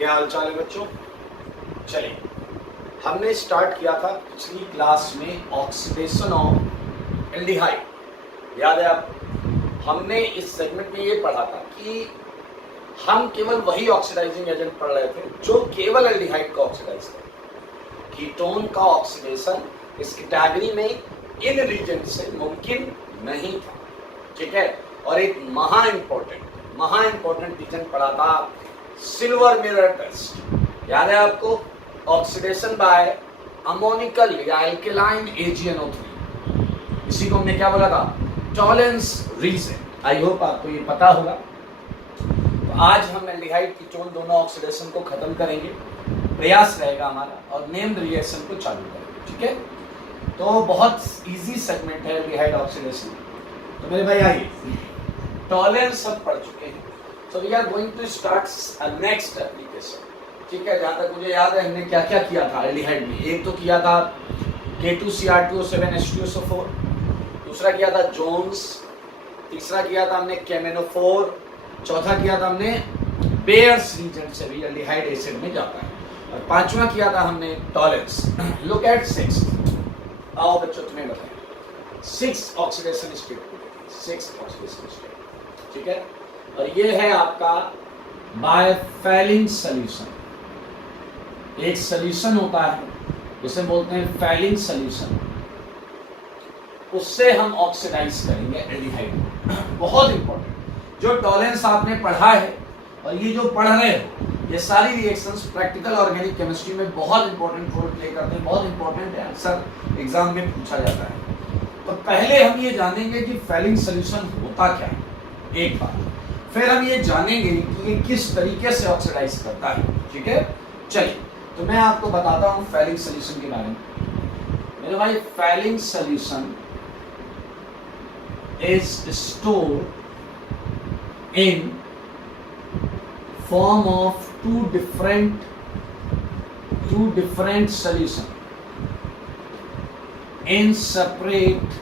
क्या हाल चाल है बच्चों। चलिए, हमने स्टार्ट किया था पिछली क्लास में ऑक्सीडेशन ऑफ एल्डिहाइड। याद है आपको? हमने इस सेगमेंट में ये पढ़ा था कि हम केवल वही ऑक्सीडाइजिंग एजेंट पढ़ रहे थे जो केवल एल्डिहाइड को ऑक्सीडाइज करे। कीटोन का ऑक्सीडेशन इस कैटेगरी में इन रीजन से मुमकिन नहीं था, ठीक है। और एक महा इंपॉर्टेंट रीजन पढ़ा था, सिल्वर मिरर टेस्ट। याद है आपको? ऑक्सीडेशन बाय अमोनिकल या एल्केलाइन AgNO3। इसी को हमने क्या बोला था? Tollens reagent. आई होप आपको ये पता होगा। तो आज हम एल्डिहाइड कीटोन दोनों ऑक्सीडेशन को खत्म करेंगे, प्रयास रहेगा हमारा, और नेम्ड रिएक्शन को चालू करेंगे, ठीक है। तो बहुत इजी सेगमेंट है एल्डिहाइड ऑक्सीडेशन। तो मेरे भाई आइए, टॉलेंस सब पढ़ चुके हैं, so we are going to start next application, ठीक है। जहाँ तक मुझे याद है हमने क्या क्या किया था एल्डिहाइड में। एक तो किया था K2Cr2O7H2SO4, दूसरा किया था जोन्स, तीसरा किया था हमने केमेनोफोर, चौथा किया था हमने बेयर्स रीजन से भी एल्डिहाइड एसिड में जाता है, और पांचवा किया था हमने टॉलेंस। Look at 6। आओ बच्चों तुम्हें बताएं 6 ऑक्सीडेशन स्टेट, 6 ऑक्सीडेशन स्टेट, ठीक है। और ये है आपका बायफेलिन सॉल्यूशन। एक सॉल्यूशन होता है जिसे बोलते हैं फेलिन सॉल्यूशन, उससे हम ऑक्सीडाइज करेंगे एल्डिहाइड। बहुत इंपॉर्टेंट, जो टॉलेंस आपने पढ़ा है और ये जो पढ़ रहे हो, ये सारी रिएक्शंस प्रैक्टिकल ऑर्गेनिक केमिस्ट्री में बहुत इंपॉर्टेंट रोल प्ले करते हैं, बहुत इंपॉर्टेंट है, अक्सर एग्जाम में पूछा जाता है। तो पहले हम ये जानेंगे कि फेलिन सॉल्यूशन होता क्या है, एक बार, फिर हम ये जानेंगे कि ये किस तरीके से ऑक्सीडाइज करता है, ठीक है। चलिए, तो मैं आपको बताता हूं फेलिन सॉल्यूशन के बारे में। मेरे भाई, Phelan solution is stored in form of two different solution in separate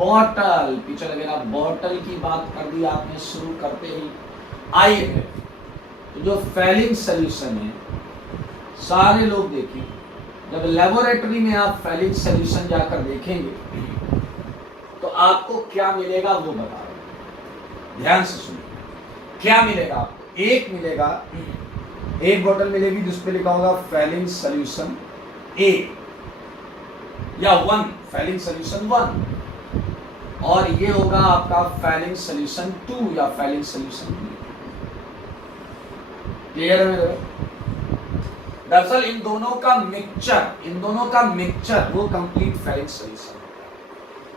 bottle। पीछे लगेगा बॉटल की बात कर दी आपने शुरू करते ही। आइए, तो जो फेलिन सॉल्यूशन है, सारे लोग देखें, जब लेबोरेटरी में आप फेलिन सॉल्यूशन जाकर देखेंगे तो आपको क्या मिलेगा वो बता रहा हूं, ध्यान से सुनिए। क्या मिलेगा आपको? एक बोतल मिलेगी जिस पे लिखा होगा फेलिन सॉल्यूशन A या 1, फेलिन सॉल्यूशन 1, और ये होगा आपका फेलिन सॉल्यूशन 2 या फेलिन सॉल्यूशन B। क्लियर है मेरे? दरअसल इन दोनों का मिक्सचर वो complete Phelan solution.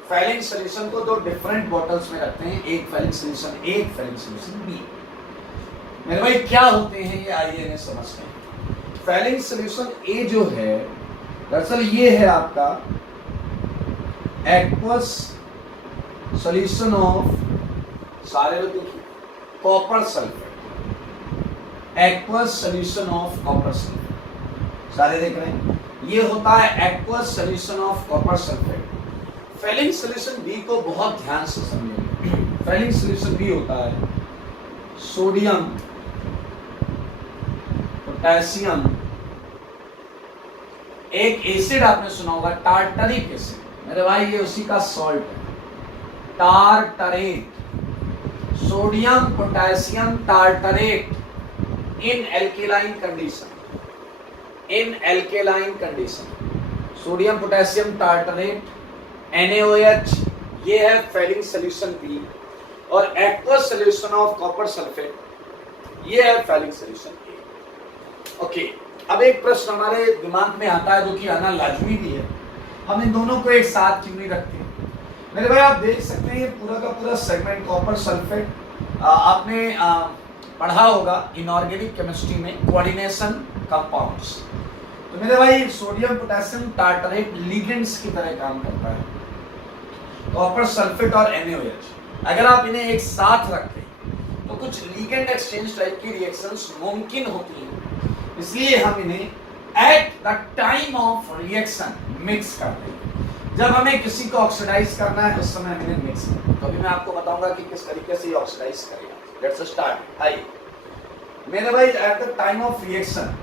Phelan solution को दो डिफरेंट बॉटल्स में रखते हैं, एक फेलिन सॉल्यूशन A, एक फेलिन सॉल्यूशन B। मेरे भाई, क्या होते हैं ये, आइए इन्हें समझते हैं। फेलिन सॉल्यूशन A जो है, दरअसल ये है आपका एक्वस सॉल्यूशन ऑफ, सारे लोग देखिए, copper sulphate. Aqueous solution of copper sulphate, सारे देख रहे हैं? ये होता है aqueous solution of copper sulphate. Phelan solution B को बहुत ध्यान से समझेंगे। फेलिन सॉल्यूशन B होता है सोडियम, पोटेशियम, एक एसिड आपने सुना होगा टार्टरिक एसिड। मेरे भाई, ये उसी का सॉल्ट है, tartrate. Sodium potassium tartrate in alkaline condition, sodium potassium tartrate NaOH, ये है फेलिन सॉल्यूशन B। और aqueous solution of copper sulphate, ये है फेलिन सॉल्यूशन A। ओके, अब एक प्रश्न हमारे दिमाग में आता है जो कि आना लाजमी भी है, हम इन दोनों को एक साथ क्यों नहीं रखते? मेरे भाई, आप देख सकते हैं ये पूरा का पूरा सेगमेंट कॉपर सल्फेट आपने पढ़ा होगा इनऑर्गेनिक केमिस्ट्री में, कोऑर्डिनेशन कंपाउंड्स। तो मेरे भाई, सोडियम पोटेशियम टार्टरेट लिगेंड्स की तरह काम करता है, कॉपर सल्फेट और NaOH। अगर आप इन्हें एक साथ रखते हैं तो कुछ लिगेंड एक्सचेंज टाइप की रिएक्शंस मुमकिन होती हैं, इसलिए हम इन्हें at the time of reaction mix करते हैं। जब हमें किसी को ऑक्सीडाइज करना है उस समय हम इन्हें मिक्स करते हैं। तो अभी मैं आपको बताऊंगा कि किस तरीके से ये ऑक्सीडाइज करेगा। Let's start. आइए, मेरे भाई at the time of reaction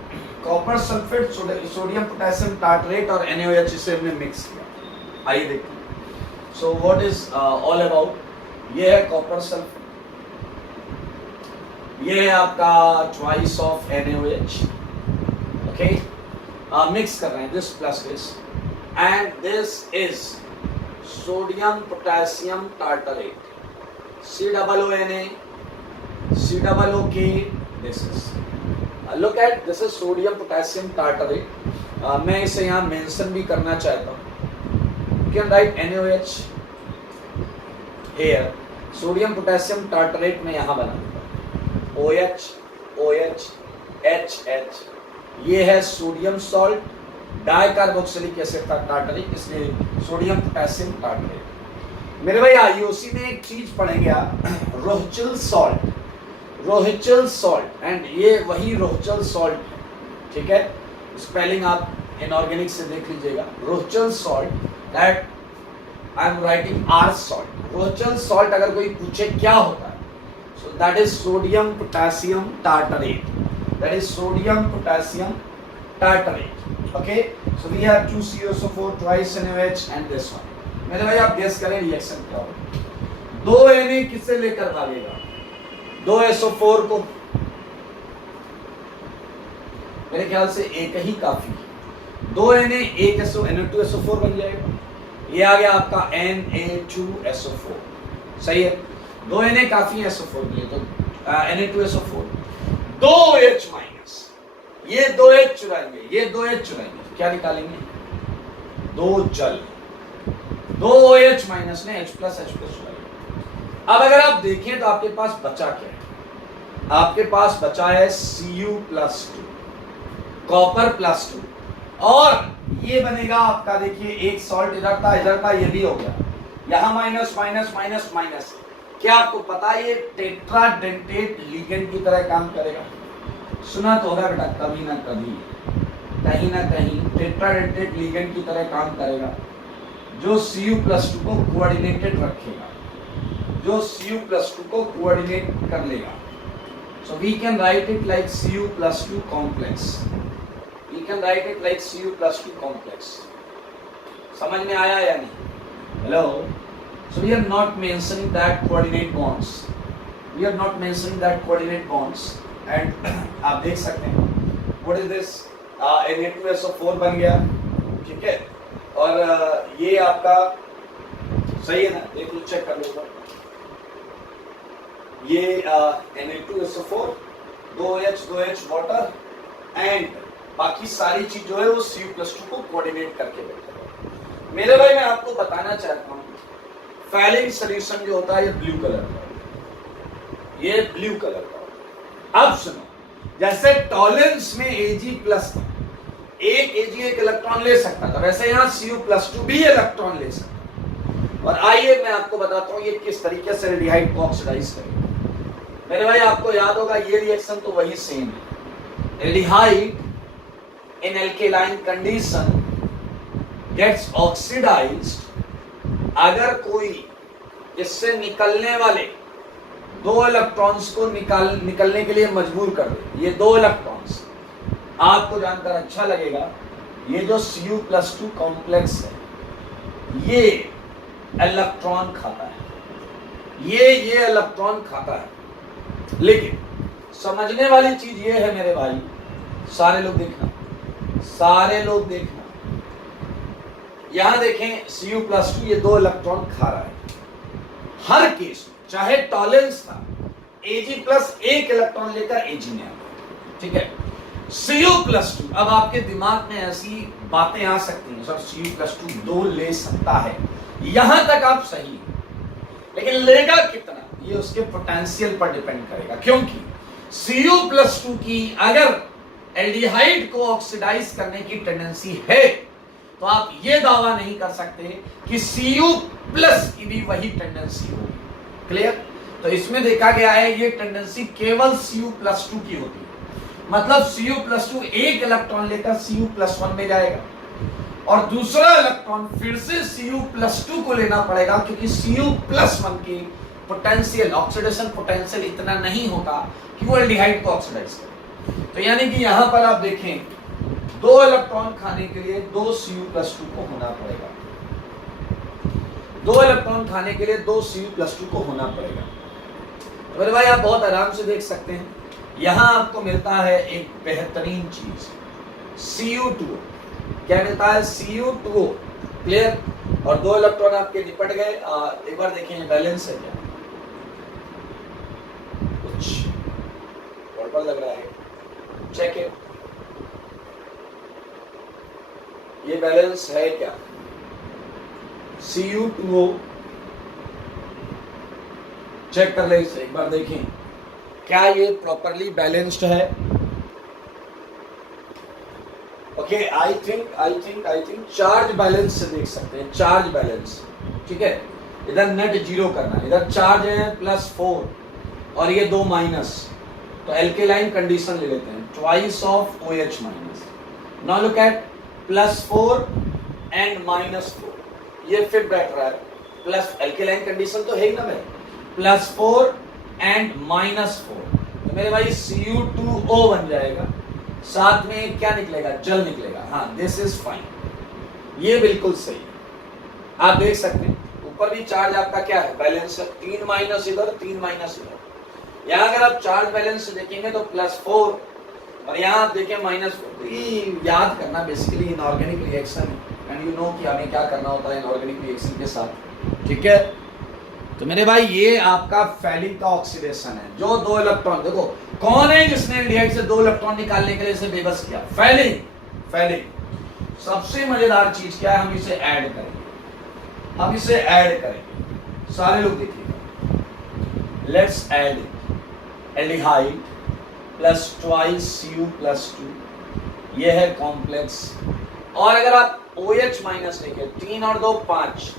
copper sulphate sodium potassium tartrate और NaOH से हमने मिक्स किया। आइए देखते हैं। So what is all about, ये है कॉपर सल्फेट, ये है आपका choice of NaOH, okay, mix कर रहे हैं this plus this, and this is sodium potassium tartrate, COONA, COOK, this is look at this is sodium potassium tartarate। मैं इसे यहाँ मेंशन भी करना चाहता हूँ। You can write NaOH here, sodium potassium tartrate में यहाँ बना OH OH HH, ये है सोडियम सॉल्ट डाइकार्बोक्सिलिक एसिड का टार्टरेट, इसलिए सोडियम पोटेशियम टार्टरेट। मेरे भाई IUC में एक चीज पढ़ेंगे आप, रोहचिल सॉल्ट, रोहिचल सॉल्ट, एंड ये वही रोहचल सॉल्ट, ठीक है, स्पेलिंग आप इनऑर्गेनिक से देख लीजिएगा। Rochelle salt, that I am writing R salt. Rochelle salt अगर कोई पूछे क्या होता है, so that is sodium potassium tartrate, that is sodium potassium tartrate, okay. So we have 2 COSO4 twice NaOH and this one. मेरे भाई आप guess करें रिएक्शन क्या होगा। 2 Na किससे लेकर भागेगा, 2 SO4 को, मेरे ख्याल से एक ही काफी, 2 Na 1 SO Na2SO4 बन जाएगा, ये आ गया आपका Na2SO4, सही है। 2 Na काफी है SO4 के लिए, तो Na2SO4, 2 H माइनस, ये 2 H चुराएंगे, ये 2 H चुराएंगे, क्या निकालेंगे, 2 जल, 2 OH माइनस ने H प्लस चुराएंगे। अब अगर आप देखें तो आपके पास बचा क्या है, आपके पास बचा है Cu+2, कॉपर +2, और ये बनेगा आपका, देखिए एक सॉल्ट इधर था, ये भी हो गया, यहां माइनस माइनस माइनस माइनस। क्या आपको पता है ये टेट्राडेंटेट लिगेंड की तरह काम करेगा? सुना तो होगा बेटा, कभी ना कभी, कहीं ना कहीं टेट्राडेंटेट लिगेंड की तरह काम करेगा, जो Cu+2 को कोऑर्डिनेटेड रखेगा, जो Cu+2 को कोऑर्डिनेट कर लेगा। So we can write it like Cu+2 complex. We can write it like Cu+2 complex. समझ में आया या नहीं? Hello. So we are not mentioning that coordinate bonds. We are not mentioning that coordinate bonds. And आप देख सकते हैं, what is this? Na2SO4 बन गया, ठीक है, और ये आपका सही है ना, देख लो, चेक कर लो, ये Na2SO4, 2H वाटर, एंड बाकी सारी चीज जो है वो Cu+2 को कोऑर्डिनेट करके बैठा है। मेरे भाई मैं आपको बताना चाहता हूँ, फैलिंग सॉल्यूशन जो होता है ये ब्लू कलर का, ये ब्लू कलर का। अब सुनो, जैसे टॉलेंस में Ag+ था, एक Ag एक इलेक्ट्रॉन ले सकता था, वैसे यहाँ Cu+2 भी इलेक्ट्रॉन ले सकता। और आइए मैं आपको बताता हूँ ये किस तरीके से एल्डिहाइड को ऑक्सीडाइज करेगा। मेरे भाई आपको याद होगा ये रिएक्शन तो वही सेम है, एल्डिहाइड इन एल्केलाइन कंडीशन गेट्स ऑक्सीडाइज्ड अगर कोई इससे निकलने वाले 2 इलेक्ट्रॉन्स को निकलने के लिए मजबूर कर दे। ये 2 इलेक्ट्रॉन्स आपको जानकर अच्छा लगेगा, ये जो Cu+2 कॉम्प्लेक्स है ये इलेक्ट्रॉन खाता है, ये इलेक्ट्रॉन खाता है। लेकिन समझने वाली चीज ये है मेरे भाई, सारे लोग देखना, यहां देखें Cu+2 ये 2 इलेक्ट्रॉन खा रहा है। हर केस चाहे टॉलेंस था, Ag+ एक इलेक्ट्रॉन लेकर Ag में आ, ठीक है। Cu+2, अब आपके दिमाग में ऐसी बातें आ सकती हैं, सर Cu+2 2 ले सकता है, यहां तक आप सही है, लेकिन लेगा कितना ये उसके पोटेंशियल पर डिपेंड करेगा, क्योंकि Cu+2 की अगर एल्डिहाइड को ऑक्सीडाइज करने की टेंडेंसी है तो आप ये दावा नहीं कर सकते कि Cu+ की भी वही टेंडेंसी होगी। क्लियर? तो इसमें देखा गया है ये टेंडेंसी केवल Cu+2 की होती है, मतलब Cu+2 एक इलेक्ट्रॉन लेकर Cu+1 में जाएगा और दूसरा इलेक्ट्रॉन फिर से Cu+2 को लेना पड़ेगा, क्योंकि Cu+1 की पोटेंशियल, ऑक्सीडेशन पोटेंशियल इतना नहीं होता कि वो एल्डिहाइड को ऑक्सीडाइज करे। तो यानी कि यहां पर आप देखें 2 इलेक्ट्रॉन खाने के लिए 2 Cu+2 को होना पड़ेगा। 2 इलेक्ट्रॉन खाने के लिए 2 Cu+2 को होना पड़ेगा। तो मेरे भाई आप बहुत आराम से देख सकते हैं, यहां आपको मिलता है एक बेहतरीन चीज Cu2। क्या मिलता है? Cu2। क्लियर? और 2 इलेक्ट्रॉन आपके निपट गए। एक बार देखें बैलेंस है क्या, कुछ गड़बड़ लग रहा है, चेक है ये बैलेंस है क्या? Cu2O चेक कर ले इसे एक बार, देखें क्या ये प्रॉपरली बैलेंस्ड है। Okay, I think charge balance से देख सकते हैं, चार्ज बैलेंस, ठीक है। इधर नेट 0 करना है, इधर चार्ज है +4 और ये 2 माइनस, तो एल्केलाइन कंडीशन ले लेते हैं, twice of OH minus. Now look at +4 and -4, ये फिट बैठ रहा है, प्लस एल्केलाइन कंडीशन तो है ही ना भाई, +4 एंड -4, तो मेरे भाई Cu2O बन जाएगा, साथ में क्या निकलेगा? जल निकलेगा। हाँ, दिस इज फाइन, ये बिल्कुल सही। आप देख सकते हैं ऊपर भी चार्ज आपका क्या है? बैलेंस है, 3 माइनस इधर, 3 माइनस इधर। यहाँ अगर आप चार्ज बैलेंस से देखेंगे तो +4 और यहाँ आप देखें -4। ये याद करना बेसिकली इनऑर्गेनिक रिएक्शन है, एंड यू नो कि हमें क्या करना होता है इनऑर्गेनिक रिएक्शन के साथ, ठीक है। तो मेरे भाई ये आपका फैलिंग का ऑक्सीडेशन है, जो 2 इलेक्ट्रॉन, देखो कौन है जिसने एल्डिहाइड से 2 इलेक्ट्रॉन निकालने के लिए इसे बेबस किया? फैलिंग। सबसे मजेदार चीज क्या है? हम इसे ऐड करेंगे, सारे लोग देखिएगा। Let's add aldehyde plus twice Cu+2, ये है कॉम्प्लेक्स। और अगर आप OH माइनस देखें, 3 और 2 5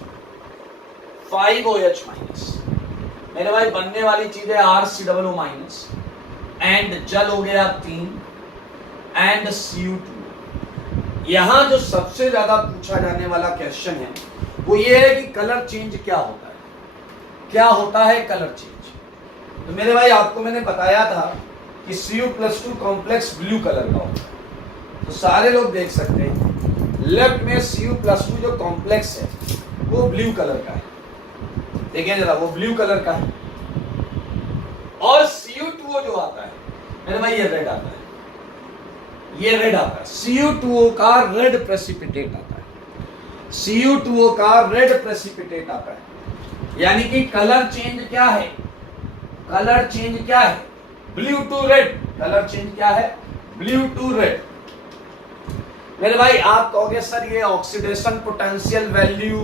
OH माइनस, मेरे भाई बनने वाली चीज है RCOO माइनस, एंड जल हो गया 3 एंड Cu2। यहां जो सबसे ज्यादा पूछा जाने वाला क्वेश्चन है वो ये है कि कलर चेंज क्या होता है? क्या होता है कलर चेंज? तो मेरे भाई आपको मैंने बताया था कि Cu+2 कॉम्प्लेक्स ब्लू कलर का होता है। तो सारे लोग देख सकते हैं लेफ्ट में Cu+2 जो कॉम्प्लेक्स है वो ब्लू कलर का है, देखिए जरा, वो ब्लू कलर का है। और Cu2O जो आता है मेरे भाई ये रेड आता है, ये रेड आता है। Cu2O का रेड प्रेसिपिटेट आता है, Cu2O का रेड प्रेसिपिटेट आता है। यानी कि कलर चेंज क्या है? कलर चेंज क्या है? Blue to red. Colour change क्या है? Blue to red. मेरे भाई आप कहोगे सर ये oxidation potential value,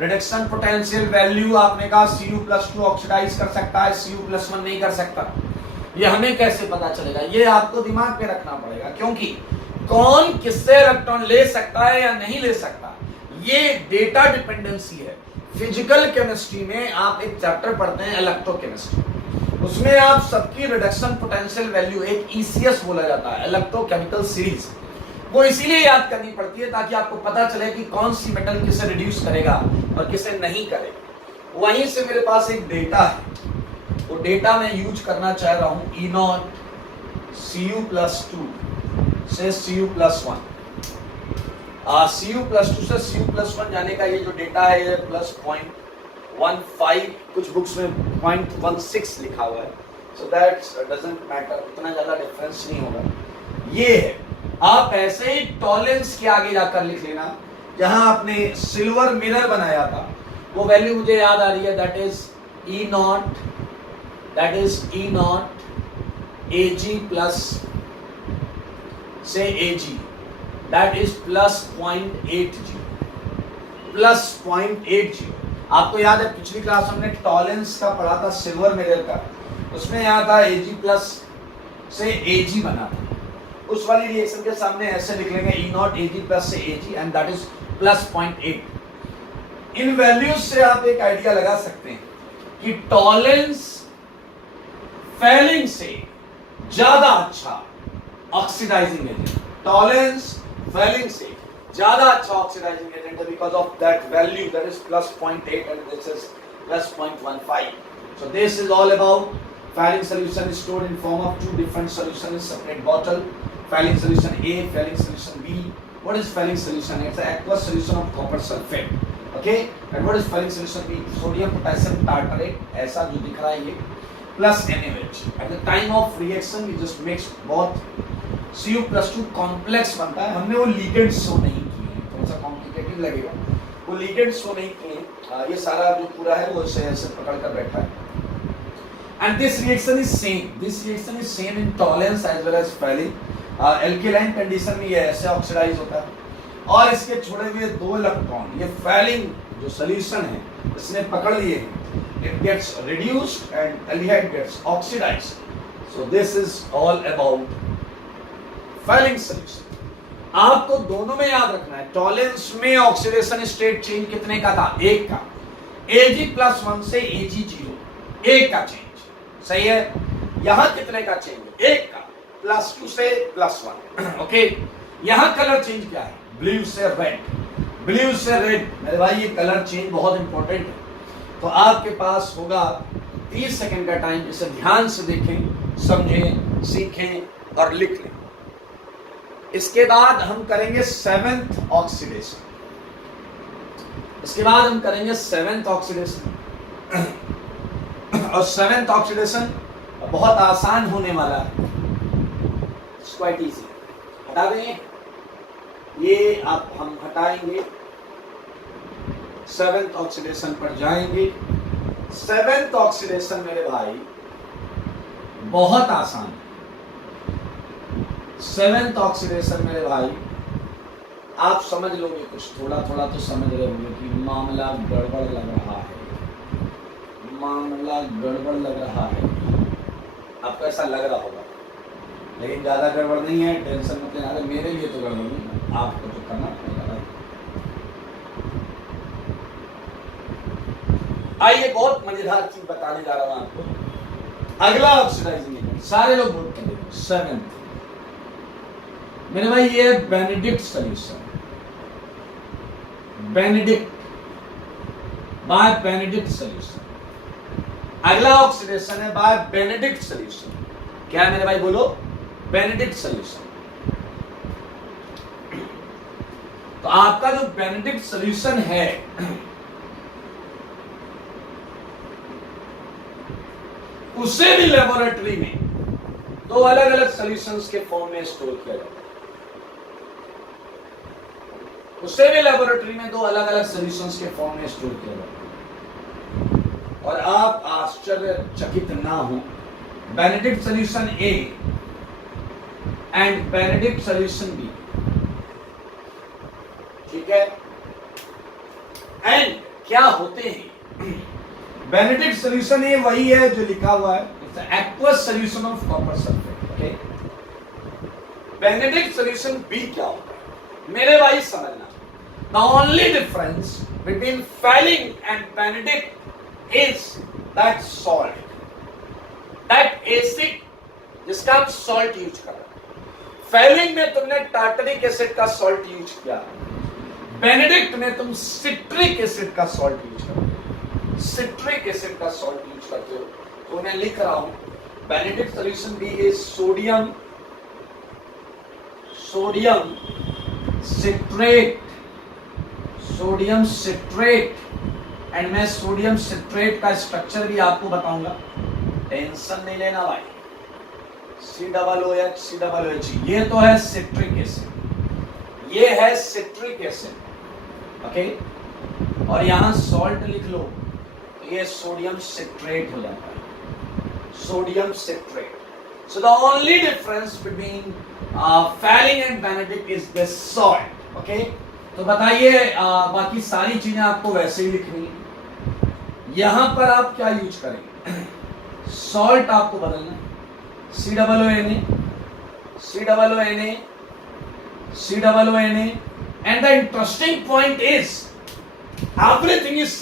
reduction potential value आपने कहा Cu+2 ऑक्सीडाइज कर सकता है, Cu+1 नहीं कर सकता, ये हमें कैसे पता चलेगा? ये आपको दिमाग पे रखना पड़ेगा, क्योंकि कौन किससे इलेक्ट्रॉन ले सकता है या नहीं ले सकता ये डेटा डिपेंडेंसी है। फिजिकल केमिस्ट्री में आप एक चैप्टर पढ़ते हैं इलेक्ट्रोकेमिस्ट्री, उसमें आप सबकी रिडक्शन पोटेंशियल वैल्यू, एक ECS बोला जाता है, इलेक्ट्रोकेमिकल सीरीज, वो इसीलिए याद करनी पड़ती है ताकि आपको पता चले कि कौन सी मेटल किसे रिड्यूस करेगा और किसे नहीं करेगा। वहीं से मेरे पास एक डेटा है, वो डेटा मैं यूज करना चाह रहा हूं, E0 Cu+2 से Cu+1, Cu+2 से Cu+1 जाने का ये जो डेटा है ये +0.15, कुछ बुक्स में 0.16 लिखा हुआ है, सो दैट डजंट मैटर, उतना ज्यादा डिफरेंस नहीं होगा। ये है, आप ऐसे ही टॉलरेंस के आगे जाकर लिख लेना, जहां आपने सिल्वर मिरर बनाया था वो वैल्यू मुझे याद आ रही है, that is E0 Ag plus से Ag, दैट इज +0.80। आपको याद है पिछली क्लास हमने टॉलरेंस का पढ़ा था, सिल्वर मिरर का, उसमें यहाँ था Ag प्लस से Ag बना था। उस वाली रिएक्शन के सामने ऐसे लिख लेंगे E0 Ag प्लस से Ag and that is +0.8। In values से आप एक आइडिया लगा सकते हैं कि टॉलरेंस फैलिंग से ज्यादा अच्छा ऑक्सीडाइजिंग एजेंट, टॉलरेंस फैलिंग से ज्यादा अच्छा ऑक्सीडाइजिंग एजेंट है because of that value that is +0.8 and this is +0.15। So this is all about Fehling solution is stored in form of two different solutions in separate bottle. Fehling solution A, Fehling solution B. What is Fehling solution? It's an aqueous solution of copper sulfate. Okay. And what is Fehling solution B? Sodium potassium tartrate. ऐसा जो दिख रहा है ये plus NaOH. At the time of reaction we just mix both. Cu+2 complex बनता है. हमने वो लिगेंड शो नहीं किए, थोड़ा सा कॉम्प्लिकेटेड लगेगा. वो लिगेंड शो नहीं किए. ये सारा जो पूरा है वो ऐसे पकड़ कर बैठा है. And this reaction is same. This reaction is same in tolerance as well as Fehling. Alkaline condition में ये ऐसे ऑक्सीडाइज होता है. और इसके छोड़े हुए दो इलेक्ट्रॉन ये Fehling जो सॉल्यूशन है इसने पकड़ लिए हैं. It gets reduced and aldehyde gets oxidized. So this is all about Fehling solution. आपको दोनों में याद रखना है. टॉलरेंस में ऑक्सीडेशन स्टेट चेंज कितने का था? एक का. Ag+1 से Ag0 एक का चेंज. सही है. यहां कितने का चेंज? एक का. +2 से +1. ओके. यहां कलर चेंज क्या है? ब्लू से रेड. ब्लू से रेड. मेरे भाई ये कलर चेंज बहुत इंपॉर्टेंट है. तो आपके पास होगा 30 सेकंड का टाइम. इसे ध्यान से देखें, समझें, सीखें और लिख लें. इसके बाद हम करेंगे 7th ऑक्सीडेशन. इसके बाद हम करेंगे 7th ऑक्सीडेशन. और 7th ऑक्सीडेशन बहुत आसान होने वाला है. It's quite easy. हटा देंगे ये, आप हम हटाएंगे. 7th ऑक्सीडेशन पर जाएंगे. 7th ऑक्सीडेशन मेरे भाई बहुत आसान. 7th ऑक्सीडेशन मेरे भाई आप समझ लोगे, कुछ थोड़ा थोड़ा तो समझ रहे होंगे कि मामला गड़बड़ लग रहा है. मामला गड़बड़ लग रहा है. आपको ऐसा लग रहा होगा, लेकिन ज्यादा गड़बड़ नहीं है. टेंशन मत लेना. मेरे लिए तो गड़बड़ नहीं, आपको तो करना पड़ेगा. आइए बहुत मजेदार चीज बताने जा रहा हूं आपको. अगला ऑक्सीडाइजिंग एजेंट सारे लोग नोट कर लेंगे. 7th मेरे भाई ये Benedict solution. Benedict by Benedict solution. अगला ऑक्सीडेशन है बाय बेनेडिक्ट सॉल्यूशन. क्या है मेरे भाई? बोलो. Benedict solution. तो आपका जो बेनेडिक्ट सॉल्यूशन है उसे भी लेबोरेटरी में दो अलग अलग सॉल्यूशंस के फॉर्म में स्टोर किया जाता है. उसे भी लेबोरेटरी में दो अलग अलग सॉल्यूशंस के फॉर्म में स्टोर किया जाता है. और आप आश्चर्यचकित ना हो. Benedict solution A and Benedict solution B. ठीक है. एंड क्या होते हैं? बेनेडिक्ट सॉल्यूशन ए वही है जो लिखा हुआ है. It's aqueous solution of copper sulphate. Okay. Benedict solution B क्या होता है मेरे भाई? समझना. The only difference between Fehling and Benedict is that salt, that acid जिसका हम salt यूज कर रहे हैं. Fehling में तुमने टार्टरिक एसिड का salt यूज किया. Benedict में तुम सिट्रिक एसिड का salt यूज करते हो. सिट्रिक एसिड का salt यूज करते हो. तो मैं लिख रहा हूं Benedict solution B is sodium citrate. Sodium citrate. And मैं सोडियम सिट्रेट का स्ट्रक्चर भी आपको बताऊंगा. टेंशन नहीं लेना भाई. COOH ये तो है सिट्रिक एसिड. ये है सिट्रिक एसिड. ओके. और यहां सॉल्ट लिख लो तो ये सोडियम सिट्रेट हो जाता है. Sodium citrate. So the only difference between Fehling and Benedict is the salt. Okay? तो बताइए बाकी सारी चीजें आपको वैसे ही लिखनी है. यहां पर आप क्या यूज करेंगे? सॉल्ट आपको बदलना. COONA. And the interesting point is everything is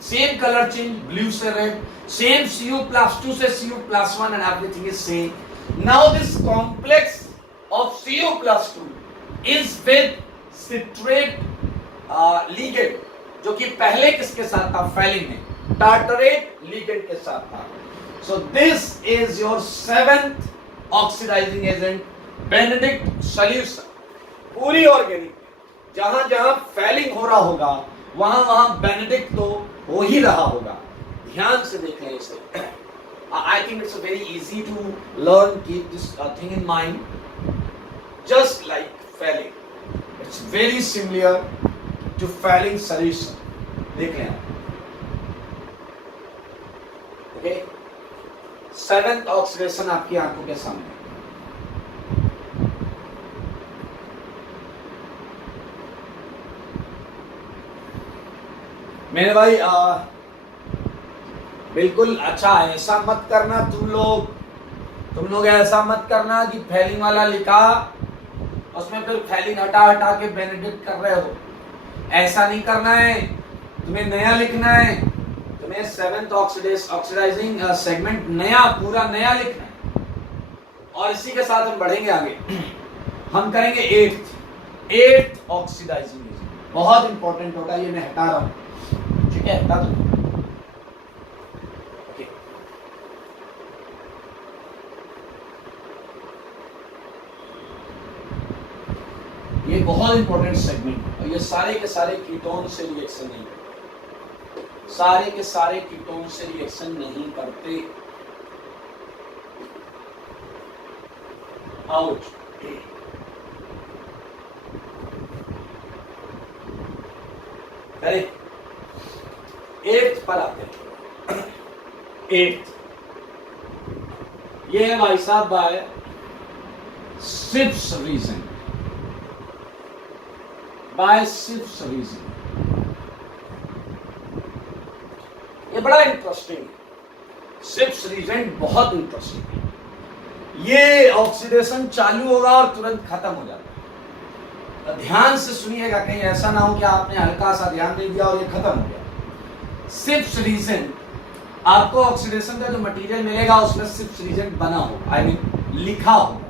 same color change. Blue से red, same Cu+2 से Cu+1 and everything is same. Now this complex of Cu+2 is with citrate ligand, जो कि पहले किसके साथ था? Fehling में. टार्टरेट लिगेंड के साथ था। So this is your 7th oxidising agent, Benedict solution. पूरी ऑर्गेनिक जहां जहां फेलिंग हो रहा होगा वहां वहां बेनेडिक्ट तो हो ही रहा होगा। ध्यान से देख लें इसे। I think it's very easy to learn, keep this thing in mind, just like Fehling, it's very similar to Fehling solution. देख लें ओके। 7th ऑक्सीडेशन आपकी आंखों के सामने। मेरे भाई बिल्कुल अच्छा है, ऐसा मत करना तुम लोग ऐसा मत करना कि फेलिंग वाला लिखा उसमें फिर फेलिंग हटा हटा के बेनेडिक्ट कर रहे हो। ऐसा नहीं करना है, तुम्हें नया लिखना है, तुम्हें 7th ऑक्सीडाइजिंग सेगमेंट नया, पूरा नया लिखना है। और इसी के साथ हम बढ़ेंगे आगे, हम करेंगे 8th ऑक्सीडाइजिंग एजेंट। बहुत इंपॉर्टेंट होगा, ये मैं हटा रहा हूं, ठीक है, हटा दो। ओके, ये बहुत इंपॉर्टेंट सेगमेंट है और ये सारे के सारे कीटोन से रिएक्शन नहीं करते, सारे के सारे कीटोन से रिएक्शन नहीं करते। आउट। अरे 8th पर आते हैं। 8th ये है भाई साहब by Schiff's reagent, by Schiff's reagent. ये बड़ा इंटरेस्टिंग है, सिप्स रीजन बहुत इंटरेस्टिंग है। ये ऑक्सीडेशन चालू होगा और तुरंत खत्म हो जाता है। तो ध्यान से सुनिएगा, कहीं ऐसा ना हो कि आपने हल्का सा ध्यान नहीं दिया और ये खत्म हो गया। सिप्स रीजन, आपको ऑक्सीडेशन का जो मटेरियल मिलेगा उसमें सिप्स रीजन बना होगा, आई मीन लिखा होगा,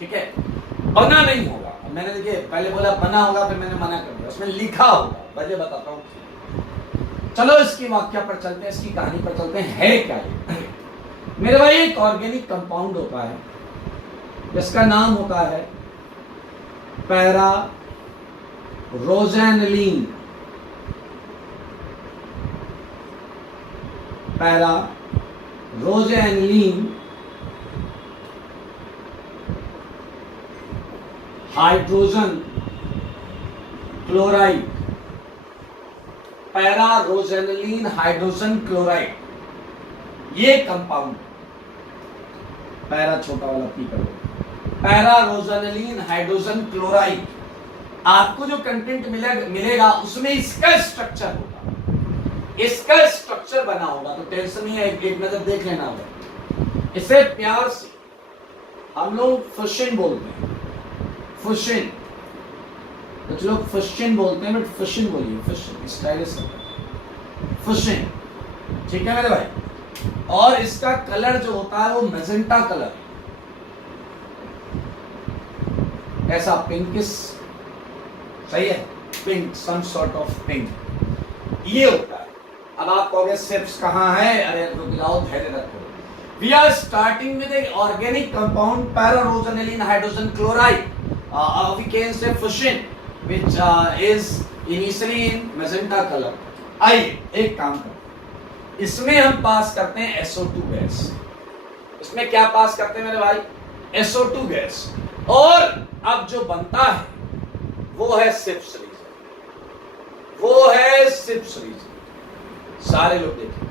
ठीक है, बना नहीं होगा। मैंने देखिए पहले बोला बना होगा, फिर मैंने मना कर दिया, उसमें लिखा होगा। वजह बताता हूँ। चलो इसकी वाक्य पर चलते हैं, इसकी कहानी पर चलते हैं। है क्या ये? मेरे भाई एक ऑर्गेनिक कंपाउंड होता है जिसका नाम होता है para rosaniline. Para rosaniline hydrogen chloride, para rosaniline hydrogen chloride, ये कंपाउंड, पैरा छोटा वाला पी करो, पैरा रोजेनिलीन हाइड्रोजन क्लोराइड। आपको जो कंटेंट मिलेगा उसमें इसका स्ट्रक्चर होगा, इसका स्ट्रक्चर बना होगा। तो टेंशन नहीं है, एक नजर देख लेना होगा। इसे प्यार से हम लोग फिशिन बोलते हैं, फिशिन। कुछ लोग फिशिन बोलते हैं, बट फिशिन बोलिए, फिशिन स्टाइलिश फिशिन, ठीक है मेरे भाई। और इसका कलर जो होता है वो मैजेंटा कलर, ऐसा पिंकिश, सही है, pink, some sort of pink, ये होता है। अब आप कहोगे सिप्स कहाँ है? अरे रुक जाओ, धैर्य रखो। We are starting with a organic compound para rosaniline hydrogen chloride, we can say fission, which is initially in magenta color. आइए एक काम करो, इसमें हम पास करते हैं SO2 गैस। इसमें क्या पास करते हैं मेरे भाई? SO2 gas. और अब जो बनता है वो है सिप्स रीजन, वो है सिप्स रीजन। सारे लोग देखें,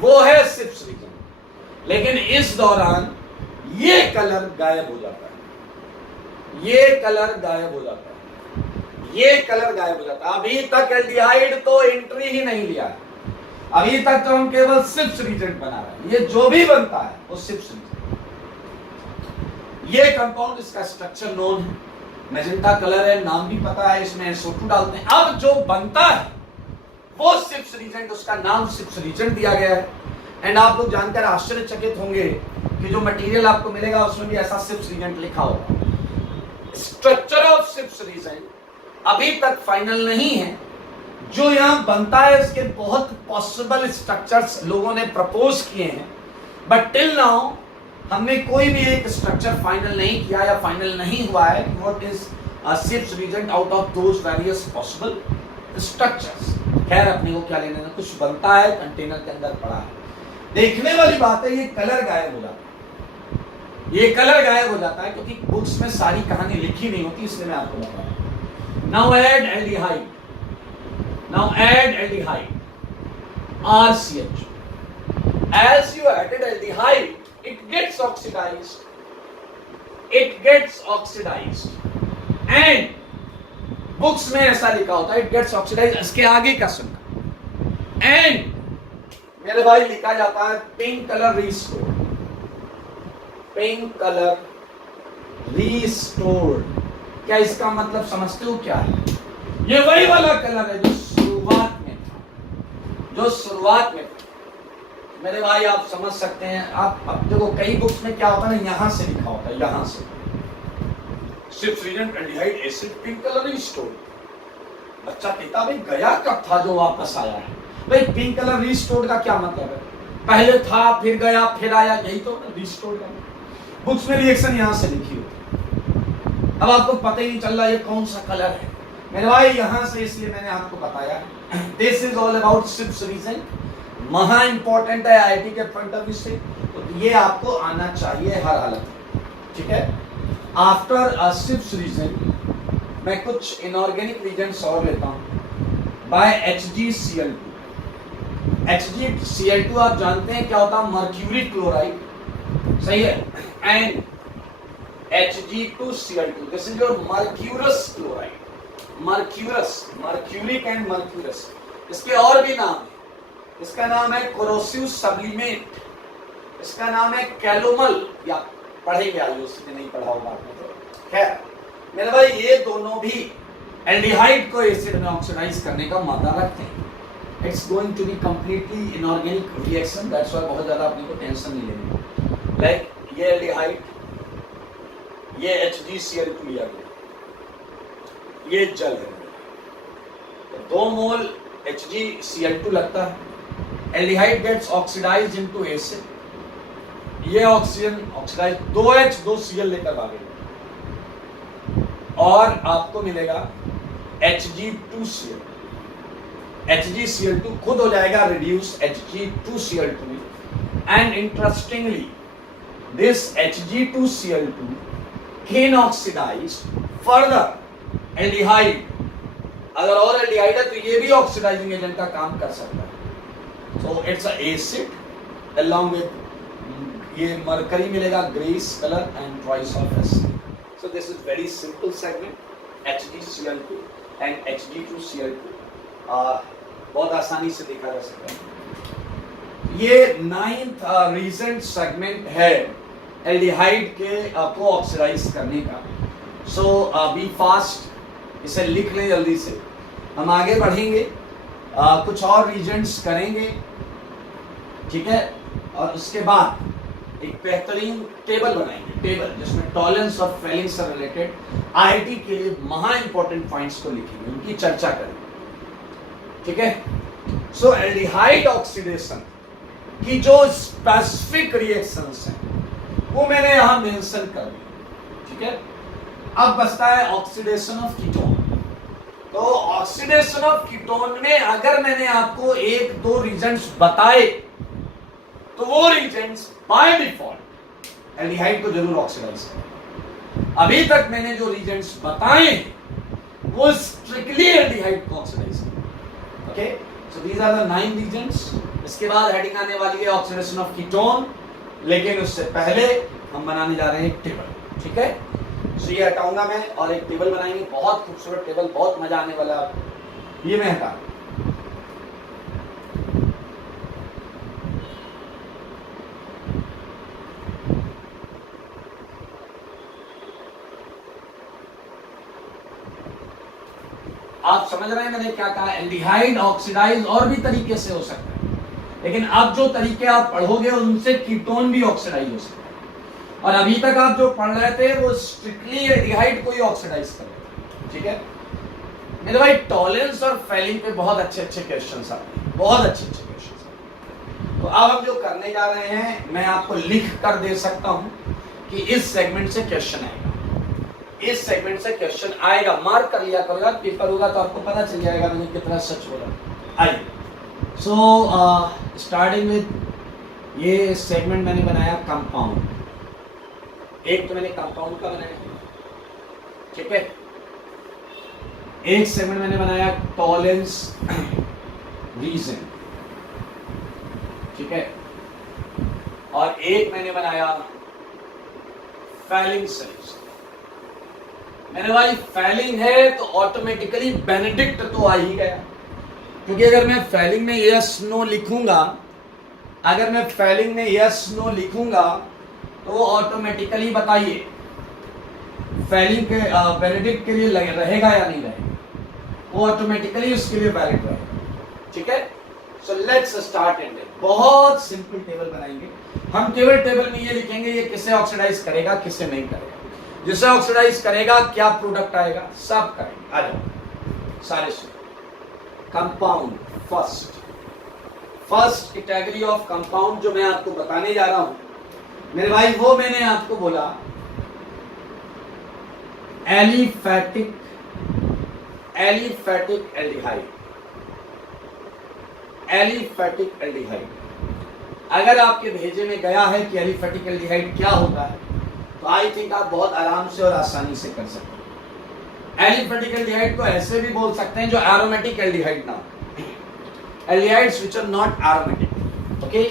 वो है सिप्स रीजन। लेकिन इस दौरान ये कलर गायब हो जाता है, ये कलर गायब हो जाता है, ये कलर गायब हो जाता है। अभी तक एल्डिहाइड तो एंट्री ही नहीं लिया है, अभी तक तो हम केवल सिप्स रीजेंट बना रहे हैं। ये जो भी बनता है वो सिप्स रीजेंट। ये कंपाउंड, इसका स्ट्रक्चर नोन है, मैजेंटा कलर है, नाम भी पता है, इसमें SO2 डालते हैं। अब जो बनता है वो सिप्स रीजेंट, उसका नाम सिप्स रीजेंट दिया गया है। एंड आप लोग जानकर आश्चर्यचकित होंगे कि जो मटेरियल आपको मिलेगा उसमें भी ऐसा सिप्स रीजेंट लिखा होगा। स्ट्रक्चर ऑफ सिप्स रीजन अभी तक फाइनल नहीं है, जो यहां बनता है इसके बहुत पॉसिबल स्ट्रक्चर्स लोगों ने प्रपोज किए हैं, बट टिल नाउ हमने कोई भी एक स्ट्रक्चर फाइनल नहीं किया या फाइनल नहीं हुआ है what is Schiff's reagent out of those various possible structures. खैर अपने को क्या लेना, कुछ बनता है कंटेनर के अंदर पड़ा है। देखने वाली बात है ये कलर गायब हो जाता है, ये कलर गायब हो जाता है क्योंकि बुक्स में सारी कहानी लिखी नहीं होती, इसलिए मैं आपको बता रहा हूं। Now add aldehyde, now add aldehyde RCH. As you added aldehyde, it gets oxidized. It gets oxidized. And books में ऐसा लिखा होता है, it gets oxidized. इसके आगे का सुनना। And मेरे भाई लिखा जाता है pink colour restored, pink colour restored. क्या इसका मतलब समझते हो क्या है? ये वही वाला कलर है जो शुरुआत में था, जो शुरुआत में था। मेरे भाई आप समझ सकते हैं, आप अब देखो कई बुक्स में क्या होता है ना, यहां से लिखा होता है, यहां से Schiff's reagent aldehyde acid pink colour restored. बच्चा कहता भाई गया कब था जो वापस आया है? भाई पिंक कलर रिस्टोर्ड का क्या मतलब है? पहले था फिर गया फिर आया, यही तो रिस्टोर्ड का। बुक्स में रिएक्शन यहां से लिखी होती है। अब आपको पता ही नहीं चल रहा ये कौन सा कलर है मेरे भाई, यहां से, इसलिए मैंने आपको बताया। This is all about Schiff's reagent, महा इंपॉर्टेंट है आईआईटी के पॉइंट ऑफ व्यू से, तो ये आपको आना चाहिए हर हालत में, ठीक है। आफ्टर शिप्स रीजन मैं कुछ इनऑर्गेनिक रीजन्स और लेता हूं बाय HgCl2। HgCl2 आप जानते हैं क्या होता है? मर्क्यूरी क्लोराइड, सही है। And Hg2Cl2, this is your mercurous chloride, mercurous, mercuric and mercurous. इसके और भी नाम, इसका नाम है कोरोसिव सब्लिमेट, इसका नाम है कैलोमल, या पढ़ेंगे आइए, उसने नहीं पढ़ा होगा आपने तो। खैर मेरे भाई ये दोनों भी एल्डिहाइड को एसिड में ऑक्सीडाइज करने का मादा रखते हैं। It's going to be completely inorganic reaction, that's why बहुत ज्यादा अपने को टेंशन नहीं लेनी। लाइक ये एल्डिहाइड, ये HgCl2 लिया गया, ये जल है, तो 2 मोल HgCl2 लगता है। Aldehyde gets oxidised into acid, ये ऑक्सीजन ऑक्सीडाइज 2H 2Cl लेकर भागेगा और आपको मिलेगा Hg2Cl। HgCl2 खुद हो जाएगा रिड्यूस Hg2Cl2 में। And interestingly this Hg2Cl2 can oxidise further aldehyde. अगर और एल्डिहाइड है तो ये भी ऑक्सीडाइजिंग एजेंट का काम कर सकता है। So it's a acid along with ये मरकरी मिलेगा grace colour and twice of acid. So this is very simple segment HgCl2 and Hg2Cl2 बहुत आसानी से देखा जा सकता है। ये 9th रीसेंट सेगमेंट है एल्डिहाइड के को ऑक्सीडाइज करने का। So बी फास्ट, इसे लिख लें जल्दी से। हम आगे बढ़ेंगे, कुछ और रीजेंट्स करेंगे, ठीक है, और उसके बाद एक बेहतरीन टेबल बनाएंगे, टेबल जिसमें टॉलरेंस और फेलिंग से रिलेटेड आईआईटी के लिए महा इंपॉर्टेंट पॉइंट्स को लिखेंगे, उनकी चर्चा करेंगे, ठीक है। सो एल्डिहाइड ऑक्सीडेशन की जो स्पेसिफिक रिएक्शंस हैं वो मैंने यहां मेंशन कर दी, ठीक है। अब बचता है ऑक्सीडेशन ऑफ कीटोन। तो ऑक्सीडेशन ऑफ कीटोन में अगर मैंने आपको 1-2 रीजन्स बताए तो वो रीजन्स बाय डिफॉल्ट एल्डिहाइड को जरूर ऑक्सीडाइज करें। अभी तक मैंने जो रीजन्स बताए वो स्ट्रिक्टली एल्डिहाइड को ऑक्सीडाइज करें। Okay, so these are the 9 reagents. इसके बाद हेडिंग आने वाली है ऑक्सीडेशन ऑफ कीटोन, लेकिन उससे पहले हम बनाने जा रहे हैं एक टेबल, ठीक है। तो ये हटाऊंगा मैं और एक टेबल बनाएंगे, बहुत खूबसूरत टेबल, बहुत मजा आने वाला है। ये मैं हटा, आप समझ रहे हैं मैंने क्या कहा? एल्डिहाइड ऑक्सीडाइज और भी तरीके से हो सकता है, लेकिन अब जो तरीके आप पढ़ोगे उनसे कीटोन भी ऑक्सीडाइज हो सकता है। और अभी तक आप जो पढ़ रहे थे वो स्ट्रिक्टली एल्डिहाइड को ही ऑक्सीडाइज कर रहे थे, ठीक है। मेरे भाई टॉलरेंस और फेलिंग पे बहुत अच्छे अच्छे क्वेश्चंस आते हैं, बहुत अच्छे अच्छे क्वेश्चंस आते हैं। तो अब हम जो करने जा रहे हैं, मैं आपको लिख कर दे सकता हूं कि इस सेगमेंट से क्वेश्चन आएगा, इस सेगमेंट से क्वेश्चन आएगा, मार्क कर लिया करो यार, पेपर होगा तो आपको पता चल जाएगा मैंने कितना सच बोला। आइए, सो स्टार्टिंग विद ये सेगमेंट मैंने बनाया कंपाउंड, एक तो मैंने कंपाउंड का बनाया, ठीक है। एक सेगमेंट मैंने बनाया टॉलरेंस रीजन, ठीक है, और एक मैंने बनाया फेलिंग सॉल्यूशन। मेरे भाई फेलिंग है तो ऑटोमेटिकली बेनेडिक्ट तो आ ही गया, क्योंकि अगर मैं फेलिंग में यस नो लिखूंगा, अगर मैं फेलिंग में यस नो लिखूंगा तो वो ऑटोमेटिकली बताइए फेलिंग के बेनेडिक्ट के लिए रहेगा या नहीं रहेगा, वो ऑटोमेटिकली उसके लिए वैलिड रहेगा, ठीक है। सो लेट्स स्टार्ट एंड बहुत सिंपल टेबल बनाएंगे हम। केवल टेबल में ये लिखेंगे ये किसे ऑक्सीडाइज करेगा, किसे नहीं करेगा, जिसे ऑक्सीडाइज करेगा क्या प्रोडक्ट आएगा, सब करेंगे। आ जाओ सारे compound, first category of compound जो मैं आपको बताने जा रहा हूं मेरे भाई, वो मैंने आपको बोला एलिफैटिक एल्डिहाइड। एलिफैटिक एल्डिहाइड अगर आपके भेजे में गया है कि एलिफैटिक एल्डिहाइड क्या होता है, तो आई थिंक आप बहुत आराम से और आसानी से कर सकते हैं। एलिफैटिक एल्डिहाइड को ऐसे भी बोल सकते हैं जो एरोमेटिक एल्डिहाइड ना हो, aldehydes which are not aromatic, okay.